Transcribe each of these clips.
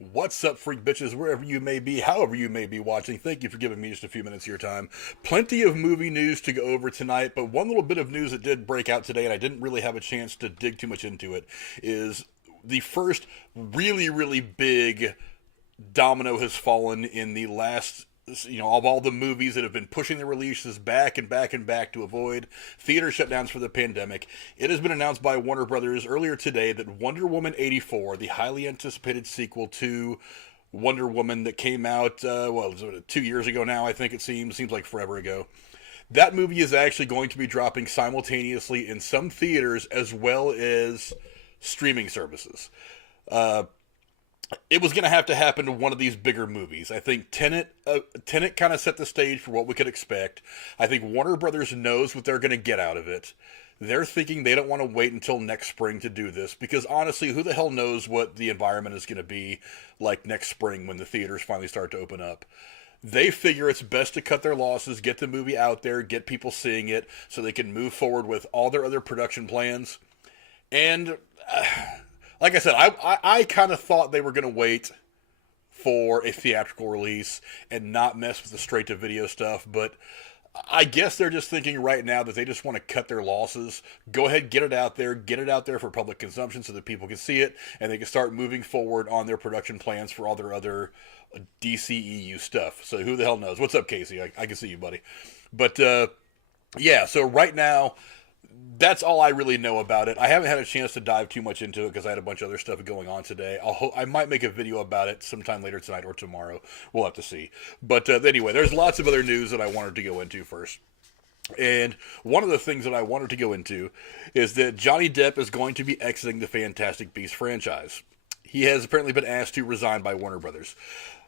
What's up, freak bitches, wherever you may be, however you may be watching? Thank you for giving me just a few minutes of your time. Plenty of movie news to go over tonight, but one little bit of news that did break out today, and I didn't really have a chance to dig too much into it, is the first really big domino has fallen in the last, of all the movies that have been pushing the releases back and back and back to avoid theater shutdowns for the pandemic. It has been announced by Warner Brothers earlier today that Wonder Woman 84, the highly anticipated sequel to Wonder Woman that came out, 2 years ago now, I think it seems like forever ago. That movie is actually going to be dropping simultaneously in some theaters as well as streaming services. It was going to have to happen to one of these bigger movies. I think Tenet kind of set the stage for what we could expect. I think Warner Brothers knows what they're going to get out of it. They're thinking they don't want to wait until next spring to do this, because honestly, who the hell knows what the environment is going to be like next spring when the theaters finally start to open up. They figure it's best to cut their losses, get the movie out there, get people seeing it, so they can move forward with all their other production plans. And like I said, I kind of thought they were going to wait for a theatrical release and not mess with the straight-to-video stuff, but I guess they're just thinking right now that they just want to cut their losses. Go ahead, get it out there for public consumption so that people can see it, and they can start moving forward on their production plans for all their other DCEU stuff. So who the hell knows? What's up, Casey? I can see you, buddy. But, yeah, so right now, that's all I really know about it. I haven't had a chance to dive too much into it because I had a bunch of other stuff going on today. I might make a video about it sometime later tonight or tomorrow. We'll have to see. But anyway, there's lots of other news that I wanted to go into first. And one of the things that I wanted to go into is that Johnny Depp is going to be exiting the Fantastic Beasts franchise. He has apparently been asked to resign by Warner Brothers.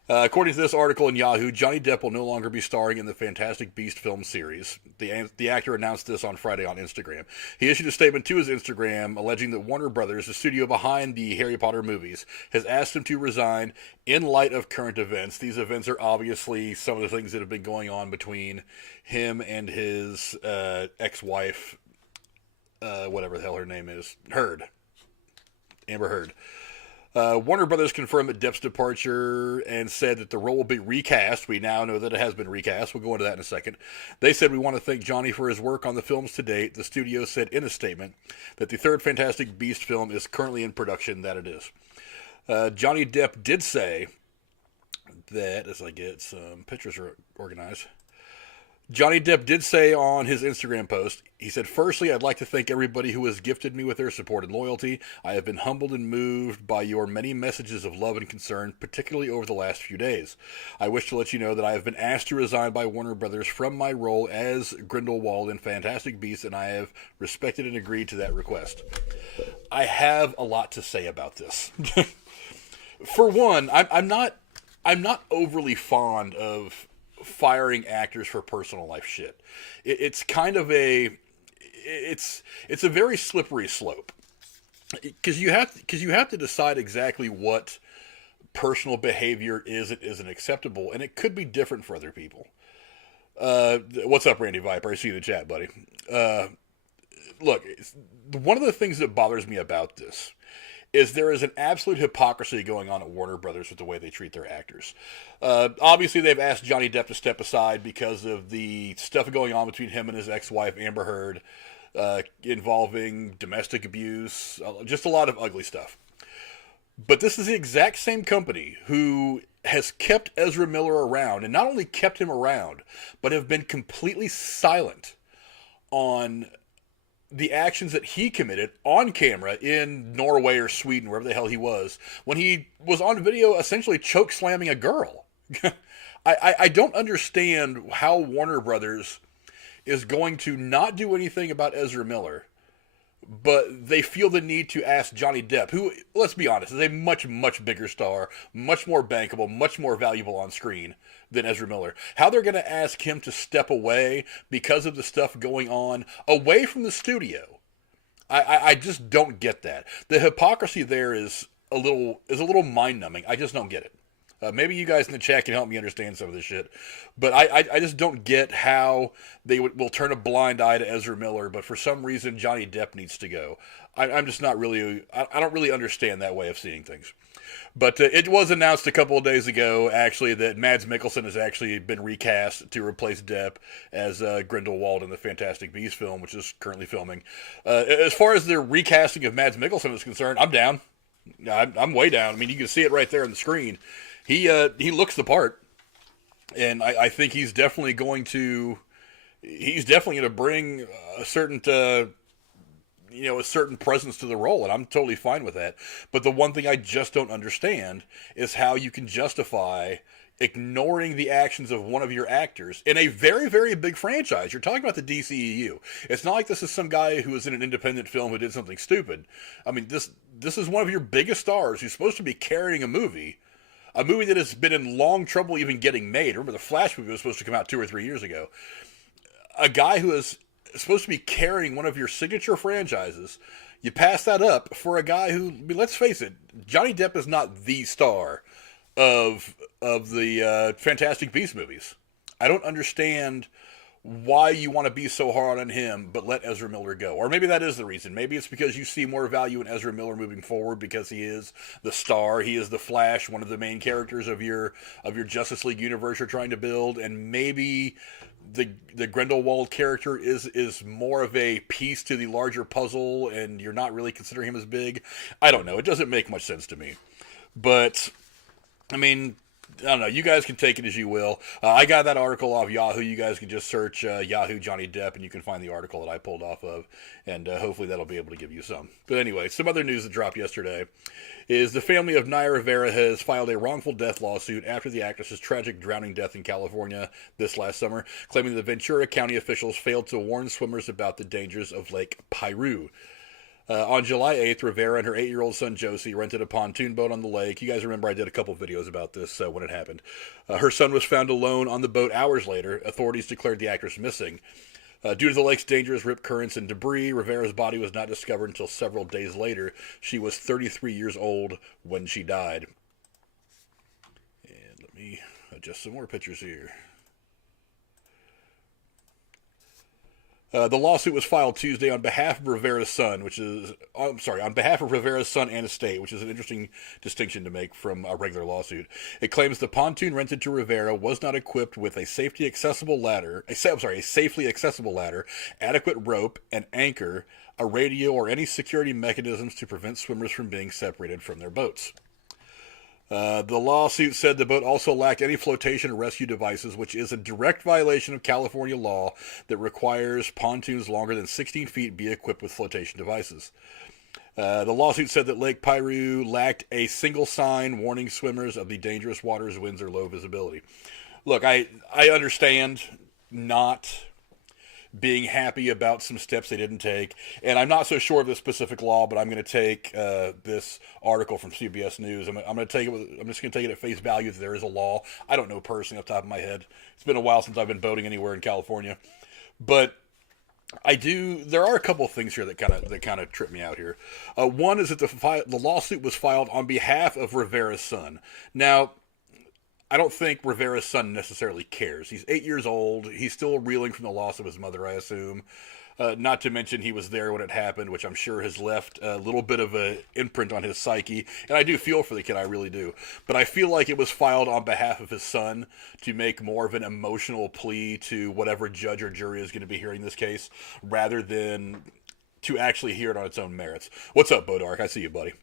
According to this article in Yahoo, Johnny Depp will no longer be starring in the Fantastic Beast film series. The actor announced this on Friday on Instagram. He issued a statement to his Instagram alleging that Warner Brothers, the studio behind the Harry Potter movies, has asked him to resign in light of current events. These events are obviously some of the things that have been going on between him and his ex-wife, whatever the hell her name is, Amber Heard. Warner Brothers confirmed that Depp's departure and said that the role will be recast. We now know that it has been recast. We'll go into that in a second. They said, "We want to thank Johnny for his work on the films to date." The studio said in a statement that the third Fantastic Beast film is currently in production, that it is. Johnny Depp did say that, as I get some pictures organized, Johnny Depp did say on his Instagram post, he said, "Firstly, I'd like to thank everybody who has gifted me with their support and loyalty. I have been humbled and moved by your many messages of love and concern, particularly over the last few days. I wish to let you know that I have been asked to resign by Warner Brothers from my role as Grindelwald in Fantastic Beasts, and I have respected and agreed to that request." I have a lot to say about this. For one, I'm not overly fond of firing actors for personal life shit. It's kind of it's a very slippery slope, because you have to decide exactly what personal behavior isn't acceptable, and it could be different for other people. What's up, Randy Viper? I see you in the chat, buddy. Look, one of the things that bothers me about this is there is an absolute hypocrisy going on at Warner Brothers with the way they treat their actors. Obviously, they've asked Johnny Depp to step aside because of the stuff going on between him and his ex-wife, Amber Heard, involving domestic abuse, just a lot of ugly stuff. But this is the exact same company who has kept Ezra Miller around, and not only kept him around, but have been completely silent on the actions that he committed on camera in Norway or Sweden, wherever the hell he was, when he was on video essentially choke slamming a girl. I don't understand how Warner Brothers is going to not do anything about Ezra Miller, but they feel the need to ask Johnny Depp, who, let's be honest, is a much bigger star, much more bankable, much more valuable on screen than Ezra Miller. How they're going to ask him to step away because of the stuff going on away from the studio. I just don't get that. The hypocrisy there is a little mind-numbing. I just don't get it. Maybe you guys in the chat can help me understand some of this shit. But I just don't get how they will turn a blind eye to Ezra Miller, but for some reason Johnny Depp needs to go. I'm just not really, I don't really understand that way of seeing things. But it was announced a couple of days ago, actually, that Mads Mickkelsen has actually been recast to replace Depp as Grendelwald in the Fantastic Beasts film, which is currently filming. As far as the recasting of Mads Mikkelsen is concerned, I'm down. I'm way down. I mean, you can see it right there on the screen. He looks the part, and I think he's definitely going to bring a certain a certain presence to the role, and I'm totally fine with that. But the one thing I just don't understand is how you can justify ignoring the actions of one of your actors in a very, very big franchise. You're talking about the DCEU. It's not like this is some guy who was in an independent film who did something stupid. I mean, this is one of your biggest stars who's supposed to be carrying a movie that has been in long trouble even getting made. Remember, the Flash movie was supposed to come out 2 or 3 years ago. A guy who is supposed to be carrying one of your signature franchises, you pass that up for a guy who, I mean, let's face it, Johnny Depp is not the star of the Fantastic Beasts movies. I don't understand why you want to be so hard on him, but let Ezra Miller go. Or maybe that is the reason. Maybe it's because you see more value in Ezra Miller moving forward because he is the star. He is the Flash, one of the main characters of your Justice League universe you're trying to build. And maybe the Grendelwald character is more of a piece to the larger puzzle, and you're not really considering him as big. I don't know. It doesn't make much sense to me. But, I mean, I don't know. You guys can take it as you will. I got that article off Yahoo. You guys can just search Yahoo Johnny Depp, and you can find the article that I pulled off of, and hopefully that'll be able to give you some. But anyway, some other news that dropped yesterday is the family of Naya Rivera has filed a wrongful death lawsuit after the actress's tragic drowning death in California this last summer, claiming that Ventura County officials failed to warn swimmers about the dangers of Lake Piru. On July 8th, Rivera and her 8-year-old son Josie rented a pontoon boat on the lake. You guys remember I did a couple videos about this when it happened. Her son was found alone on the boat hours later. Authorities declared the actress missing. Due to the lake's dangerous rip currents and debris, Rivera's body was not discovered until several days later. She was 33 years old when she died. And let me adjust some more pictures here. The lawsuit was filed Tuesday on behalf of Rivera's son, on behalf of Rivera's son and estate, which is an interesting distinction to make from a regular lawsuit. It claims the pontoon rented to Rivera was not equipped with a safely accessible ladder, adequate rope, an anchor, a radio, or any security mechanisms to prevent swimmers from being separated from their boats. The lawsuit said the boat also lacked any flotation or rescue devices, which is a direct violation of California law that requires pontoons longer than 16 feet be equipped with flotation devices. The lawsuit said that Lake Piru lacked a single sign warning swimmers of the dangerous waters, winds, or low visibility. Look, I understand not being happy about some steps they didn't take. And I'm not so sure of the specific law, but I'm going to take this article from CBS News. I'm just going to take it at face value that there is a law. I don't know personally off the top of my head. It's been a while since I've been boating anywhere in California. But there are a couple of things here that kind of trip me out here. One is that the lawsuit was filed on behalf of Rivera's son. Now, I don't think Rivera's son necessarily cares. He's 8 years old. He's still reeling from the loss of his mother, I assume. Not to mention he was there when it happened, which I'm sure has left a little bit of an imprint on his psyche. And I do feel for the kid, I really do. But I feel like it was filed on behalf of his son to make more of an emotional plea to whatever judge or jury is going to be hearing this case, rather than to actually hear it on its own merits. What's up, Bodark? I see you, buddy.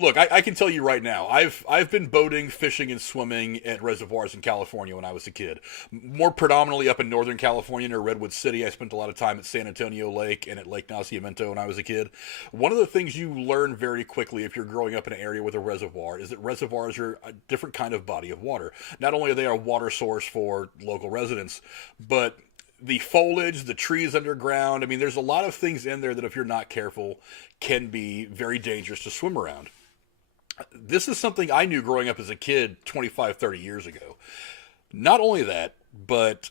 Look, I can tell you right now, I've been boating, fishing, and swimming at reservoirs in California when I was a kid. More predominantly up in Northern California near Redwood City. I spent a lot of time at San Antonio Lake and at Lake Nacimiento when I was a kid. One of the things you learn very quickly if you're growing up in an area with a reservoir is that reservoirs are a different kind of body of water. Not only are they a water source for local residents, but the foliage, the trees underground, I mean, there's a lot of things in there that if you're not careful can be very dangerous to swim around. This is something I knew growing up as a kid 25, 30 years ago. Not only that, but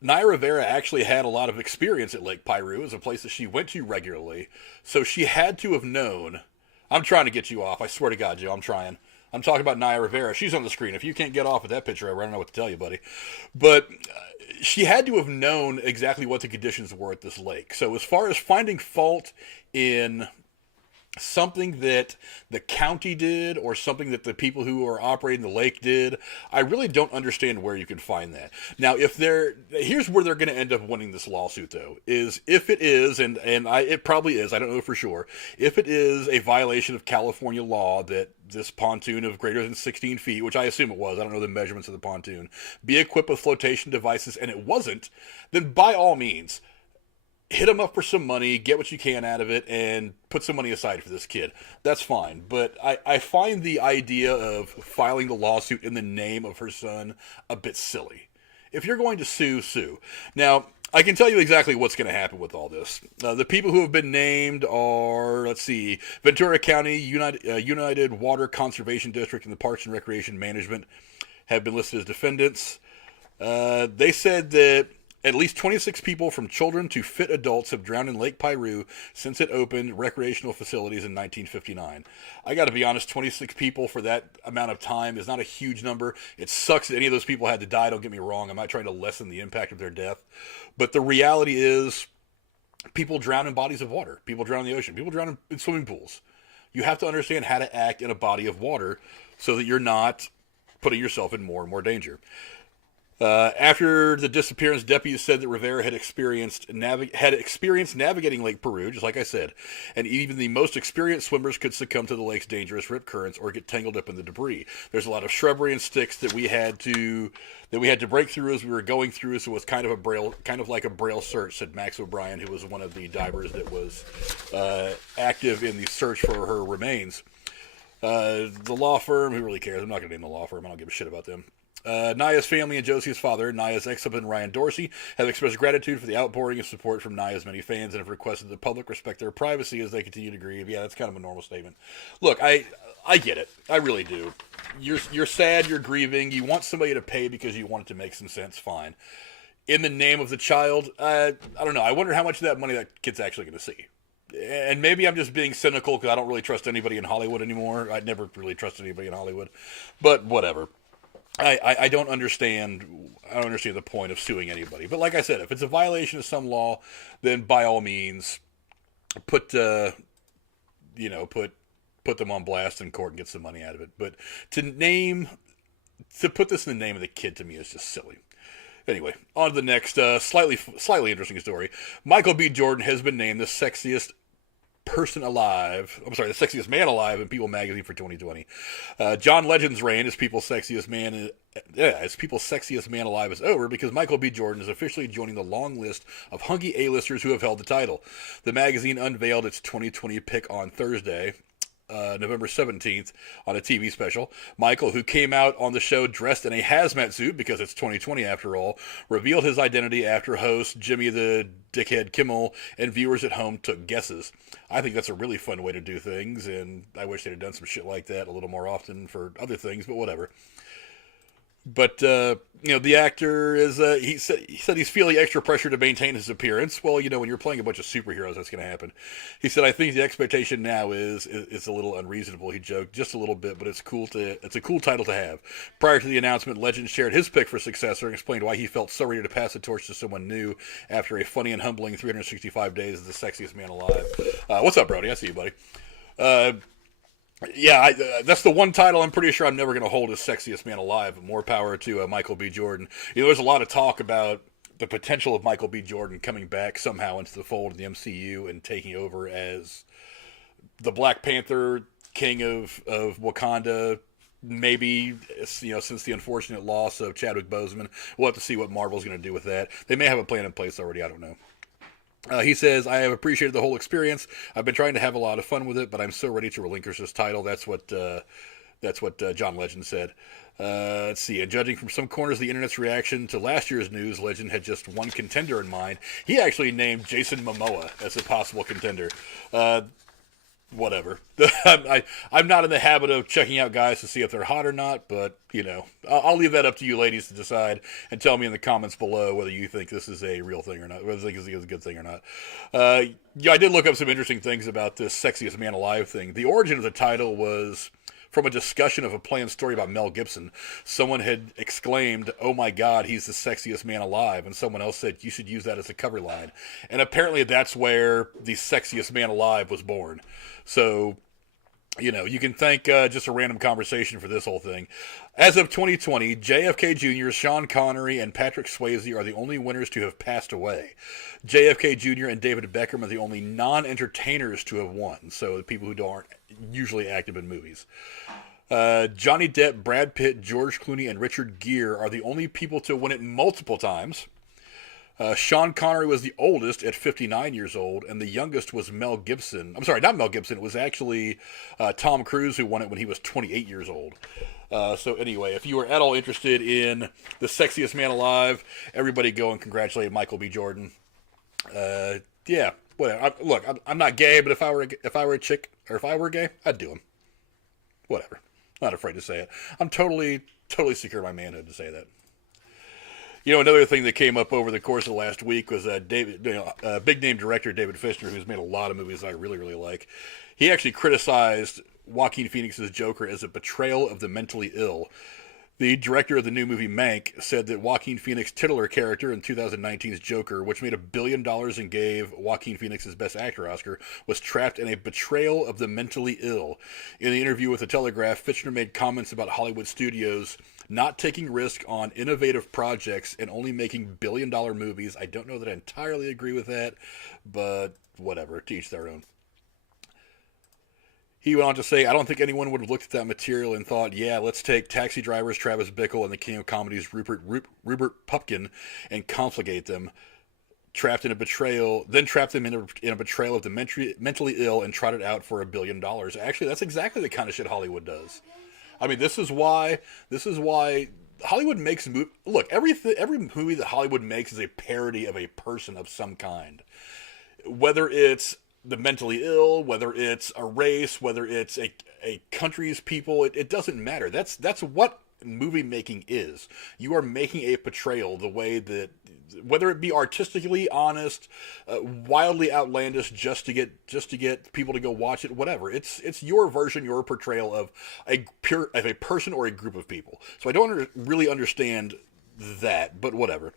Naya Rivera actually had a lot of experience at Lake Piru. It was a place that she went to regularly. So she had to have known. I'm trying to get you off. I swear to God, Joe, I'm trying. I'm talking about Naya Rivera. She's on the screen. If you can't get off of that picture, I don't know what to tell you, buddy. But she had to have known exactly what the conditions were at this lake. So as far as finding fault in something that the county did or something that the people who are operating the lake did, I really don't understand where you can find that. Now, here's where they're going to end up winning this lawsuit, though, is if it is, it probably is, I don't know for sure, if it is a violation of California law that this pontoon of greater than 16 feet, which I assume it was, I don't know the measurements of the pontoon, be equipped with flotation devices, and it wasn't, then by all means, hit them up for some money, get what you can out of it, and put some money aside for this kid. That's fine. But I find the idea of filing the lawsuit in the name of her son a bit silly. If you're going to sue, sue. Now, I can tell you exactly what's going to happen with all this. The people who have been named are, Ventura County United Water Conservation District and the Parks and Recreation Management have been listed as defendants. They said that at least 26 people from children to fit adults have drowned in Lake Piru since it opened recreational facilities in 1959. I got to be honest, 26 people for that amount of time is not a huge number. It sucks that any of those people had to die, don't get me wrong. I'm not trying to lessen the impact of their death. But the reality is people drown in bodies of water. People drown in the ocean. People drown in swimming pools. You have to understand how to act in a body of water so that you're not putting yourself in more and more danger. After the disappearance, deputies said that Rivera had experienced navigating Lake Piru, just like I said, and even the most experienced swimmers could succumb to the lake's dangerous rip currents or get tangled up in the debris. There's a lot of shrubbery and sticks that we had to break through as we were going through, so it was kind of like a braille search, said Max O'Brien, who was one of the divers that was active in the search for her remains. The law firm, who really cares? I'm not going to name the law firm. I don't give a shit about them. Naya's family and Josie's father, Naya's ex-husband Ryan Dorsey, have expressed gratitude for the outpouring of support from Naya's many fans and have requested the public respect their privacy as they continue to grieve. Yeah, that's kind of a normal statement. Look, I get it. I really do. You're sad, you're grieving, you want somebody to pay because you want it to make some sense, fine. In the name of the child, I don't know. I wonder how much of that money that kid's actually going to see. And maybe I'm just being cynical because I don't really trust anybody in Hollywood anymore. I'd never really trusted anybody in Hollywood. But whatever. I don't understand. I don't understand the point of suing anybody. But like I said, if it's a violation of some law, then by all means, put them on blast in court and get some money out of it. But to put this in the name of the kid to me is just silly. Anyway, on to the next slightly interesting story. Michael B. Jordan has been named the sexiest person alive. I'm sorry, the sexiest man alive in People magazine for 2020. John Legend's reign as People's sexiest man alive is over because Michael B. Jordan is officially joining the long list of hunky A-listers who have held the title. The magazine unveiled its 2020 pick on Thursday, November 17th, on a TV special. Michael, who came out on the show dressed in a hazmat suit, because it's 2020 after all, revealed his identity after host Jimmy the Dickhead Kimmel and viewers at home took guesses. I think that's a really fun way to do things, and I wish they'd have done some shit like that a little more often for other things, but whatever. But, the actor is, he said he's feeling extra pressure to maintain his appearance. Well, when you're playing a bunch of superheroes, that's going to happen. He said, I think the expectation now is a little unreasonable. He joked just a little bit, but it's a cool title to have. Prior to the announcement, Legend shared his pick for successor and explained why he felt so ready to pass the torch to someone new after a funny and humbling 365 days as the sexiest man alive. What's up, Brody? I see you, buddy. That's the one title I'm pretty sure I'm never going to hold as sexiest man alive. But more power to Michael B. Jordan. There's a lot of talk about the potential of Michael B. Jordan coming back somehow into the fold of the MCU and taking over as the Black Panther, King of Wakanda. Maybe, since the unfortunate loss of Chadwick Boseman. We'll have to see what Marvel's going to do with that. They may have a plan in place already. I don't know. He says, I have appreciated the whole experience. I've been trying to have a lot of fun with it, but I'm so ready to relinquish this title. That's what John Legend said. Let's see. And judging from some corners of the internet's reaction to last year's news, Legend had just one contender in mind. He actually named Jason Momoa as a possible contender. Whatever. I'm not in the habit of checking out guys to see if they're hot or not, but, I'll leave that up to you ladies to decide and tell me in the comments below whether you think this is a real thing or not, whether you think this is a good thing or not. I did look up some interesting things about this Sexiest Man Alive thing. The origin of the title was from a discussion of a planned story about Mel Gibson, someone had exclaimed, "Oh my God, he's the sexiest man alive," and someone else said, "You should use that as a cover line." And apparently that's where the sexiest man alive was born. So, you can thank just a random conversation for this whole thing. As of 2020, JFK Jr., Sean Connery, and Patrick Swayze are the only winners to have passed away. JFK Jr. and David Beckham are the only non-entertainers to have won, so the people who aren't usually active in movies. Johnny Depp, Brad Pitt, George Clooney, and Richard Gere are the only people to win it multiple times. Sean Connery was the oldest at 59 years old, and the youngest was Mel Gibson. I'm sorry, not Mel Gibson. It was actually Tom Cruise who won it when he was 28 years old. So anyway, if you are at all interested in the sexiest man alive, everybody go and congratulate Michael B. Jordan. Yeah, whatever. Look, I'm not gay, but if I were a chick, or if I were gay, I'd do him. Whatever. Not afraid to say it. I'm totally secure in my manhood to say that. Another thing that came up over the course of the last week was big name director David Fincher, who's made a lot of movies I really, really like. He actually criticized Joaquin Phoenix's Joker as a betrayal of the mentally ill. The director of the new movie Mank said that Joaquin Phoenix's titular character in 2019's Joker, which made $1 billion and gave Joaquin Phoenix his Best Actor Oscar, was trapped in a betrayal of the mentally ill. In the interview with The Telegraph, Fincher made comments about Hollywood studios not taking risk on innovative projects and only making billion-dollar movies. I don't know that I entirely agree with that, but whatever, to each their own. He went on to say, "I don't think anyone would have looked at that material and thought, yeah, let's take Taxi Driver's Travis Bickle and the King of Comedy's Rupert Pupkin and confligate them, trapped them in a betrayal of the mentally ill and trot it out for $1 billion. Actually, that's exactly the kind of shit Hollywood does. I mean, this is why Hollywood makes movies. Look, every movie that Hollywood makes is a parody of a person of some kind. Whether it's the mentally ill, whether it's a race, whether it's a country's people, it doesn't matter. That's what movie making is. You are making a portrayal the way that, whether it be artistically honest, wildly outlandish, just to get people to go watch it, whatever. It's your version, your portrayal of a person or a group of people. So I don't really understand that, but whatever.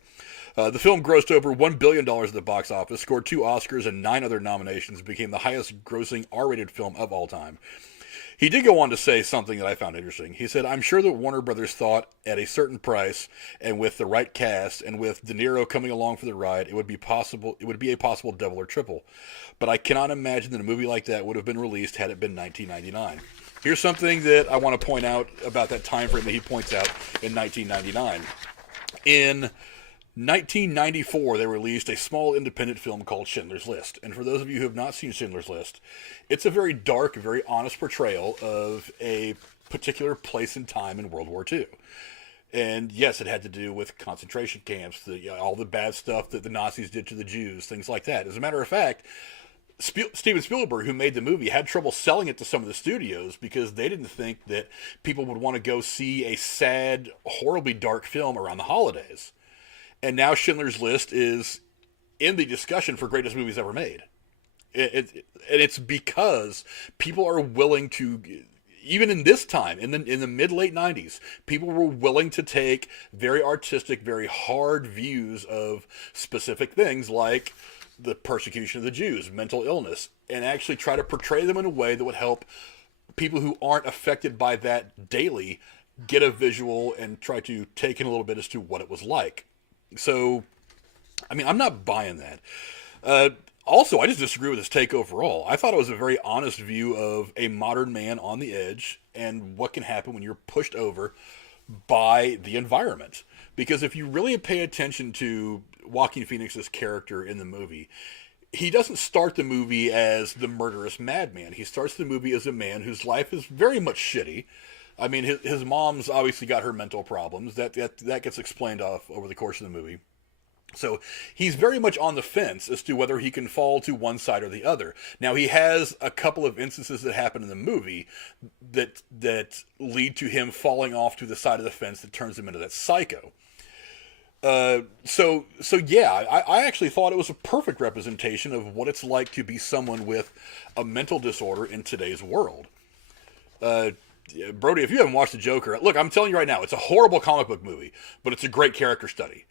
The film grossed over $1 billion at the box office, scored 2 Oscars and 9 other nominations, became the highest grossing R-rated film of all time. He did go on to say something that I found interesting. He said, "I'm sure that Warner Brothers thought at a certain price and with the right cast and with De Niro coming along for the ride, it would be a possible double or triple. But I cannot imagine that a movie like that would have been released had it been 1999. Here's something that I want to point out about that time frame that he points out in 1999. In 1994, they released a small independent film called Schindler's List. And for those of you who have not seen Schindler's List, it's a very dark, very honest portrayal of a particular place and time in World War II. And yes, it had to do with concentration camps, all the bad stuff that the Nazis did to the Jews, things like that. As a matter of fact, Steven Spielberg, who made the movie, had trouble selling it to some of the studios because they didn't think that people would want to go see a sad, horribly dark film around the holidays. And now Schindler's List is in the discussion for greatest movies ever made. And it's because people are willing to, even in this time, in the mid-late 90s, people were willing to take very artistic, very hard views of specific things like the persecution of the Jews, mental illness, and actually try to portray them in a way that would help people who aren't affected by that daily get a visual and try to take in a little bit as to what it was like. So, I mean, I'm not buying that. Also, I just disagree with his take overall. I thought it was a very honest view of a modern man on the edge and what can happen when you're pushed over by the environment. Because if you really pay attention to Joaquin Phoenix's character in the movie, he doesn't start the movie as the murderous madman. He starts the movie as a man whose life is very much shitty. I mean, his mom's obviously got her mental problems. That gets explained off over the course of the movie. So he's very much on the fence as to whether he can fall to one side or the other. Now, he has a couple of instances that happen in the movie that lead to him falling off to the side of the fence that turns him into that psycho. So yeah, I actually thought it was a perfect representation of what it's like to be someone with a mental disorder in today's world. Brody, if you haven't watched The Joker, look, I'm telling you right now, it's a horrible comic book movie, but it's a great character study.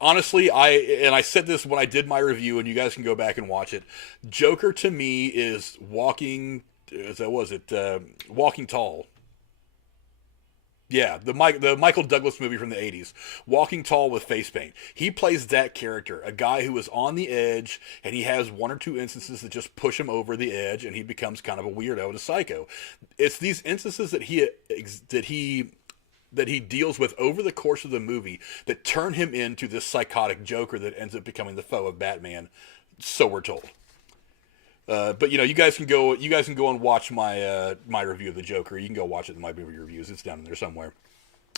Honestly, I said this when I did my review, and you guys can go back and watch it. Joker to me is Walking Tall. Yeah, the Michael Douglas movie from the 80s, Walking Tall with face paint. He plays that character, a guy who is on the edge, and he has one or two instances that just push him over the edge, and he becomes kind of a weirdo and a psycho. It's these instances that he deals with over the course of the movie that turn him into this psychotic Joker that ends up becoming the foe of Batman. So we're told. But you guys can go and watch my my review of the Joker. You can go watch it in my movie reviews. It's down in there somewhere.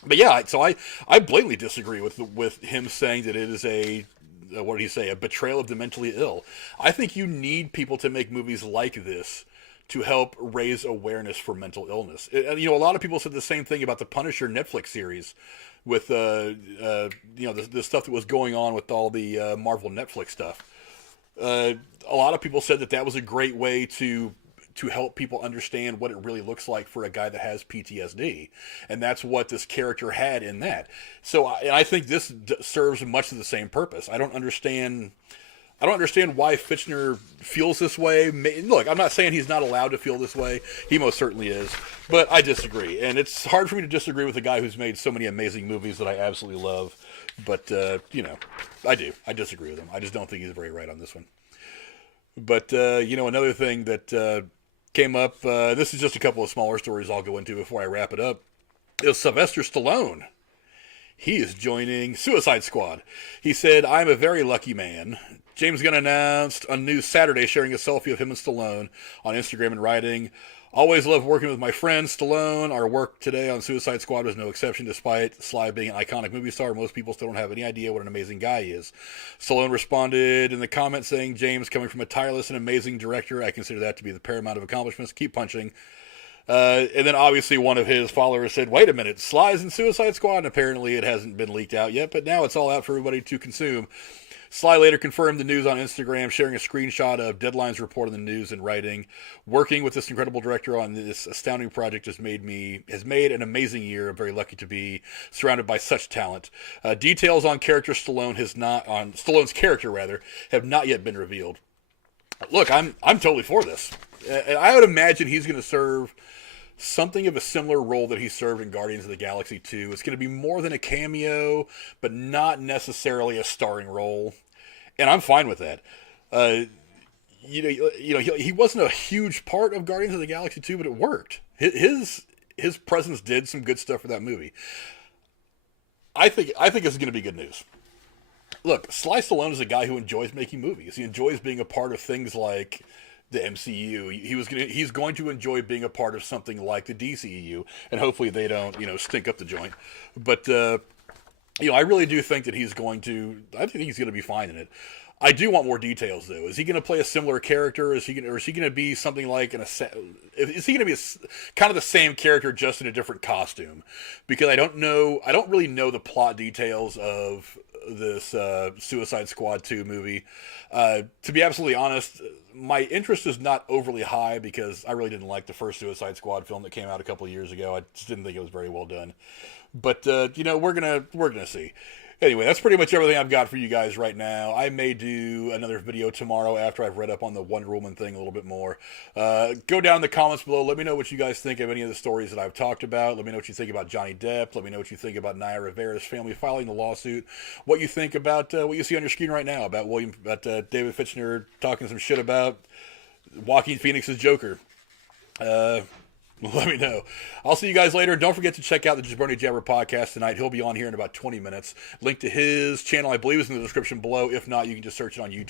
But yeah, so I blatantly disagree with him saying that it is a what did he say, a betrayal of the mentally ill. I think you need people to make movies like this to help raise awareness for mental illness. And a lot of people said the same thing about the Punisher Netflix series with the stuff that was going on with all the Marvel Netflix stuff. A lot of people said that was a great way to help people understand what it really looks like for a guy that has PTSD, and that's what this character had in that. So, I think this serves much of the same purpose. I don't understand why Fitchner feels this way. Look, I'm not saying he's not allowed to feel this way. He most certainly is, but I disagree, and it's hard for me to disagree with a guy who's made so many amazing movies that I absolutely love. But I do. I disagree with him. I just don't think he's very right on this one. But, another thing that came up, this is just a couple of smaller stories I'll go into before I wrap it up, is Sylvester Stallone. He is joining Suicide Squad. He said, "I'm a very lucky man." James Gunn announced on News Saturday, sharing a selfie of him and Stallone on Instagram and writing, "Always love working with my friend Stallone. Our work today on Suicide Squad was no exception. Despite Sly being an iconic movie star, most people still don't have any idea what an amazing guy he is." Stallone responded in the comments saying, "James, coming from a tireless and amazing director, I consider that to be the paramount of accomplishments. Keep punching." And then obviously one of his followers said, "Wait a minute, Sly's in Suicide Squad?" And apparently it hasn't been leaked out yet, but now it's all out for everybody to consume. Sly later confirmed the news on Instagram, sharing a screenshot of Deadline's report on the news and writing, "Working with this incredible director on this astounding project has made an amazing year. I'm very lucky to be surrounded by such talent. Details on Stallone's character have not yet been revealed." Look, I'm totally for this. And I would imagine he's going to serve something of a similar role that he served in Guardians of the Galaxy 2. It's going to be more than a cameo, but not necessarily a starring role. And I'm fine with that. He wasn't a huge part of Guardians of the Galaxy 2, but it worked. His presence did some good stuff for that movie. I think this is going to be good news. Look, Sly Stallone is a guy who enjoys making movies. He enjoys being a part of things like the MCU. He's going to enjoy being a part of something like the DCEU, and hopefully they don't, stink up the joint. But I really do think that he's going to be fine in it. I do want more details, though. Is he going to play a similar character? Is he going to be something like is he going to be kind of the same character just in a different costume? Because I don't really know the plot details of this Suicide Squad 2 movie. To be absolutely honest, my interest is not overly high because I really didn't like the first Suicide Squad film that came out a couple of years ago. I just didn't think it was very well done. But we're gonna see. Anyway, that's pretty much everything I've got for you guys right now. I may do another video tomorrow after I've read up on the Wonder Woman thing a little bit more. Go down in the comments below. Let me know what you guys think of any of the stories that I've talked about. Let me know what you think about Johnny Depp. Let me know what you think about Naya Rivera's family filing the lawsuit. What you think about what you see on your screen right now about David Fitchner talking some shit about Joaquin Phoenix's Joker. Let me know. I'll see you guys later. Don't forget to check out the Jabroni Jabber podcast tonight. He'll be on here in about 20 minutes. Link to his channel, I believe, is in the description below. If not, you can just search it on YouTube.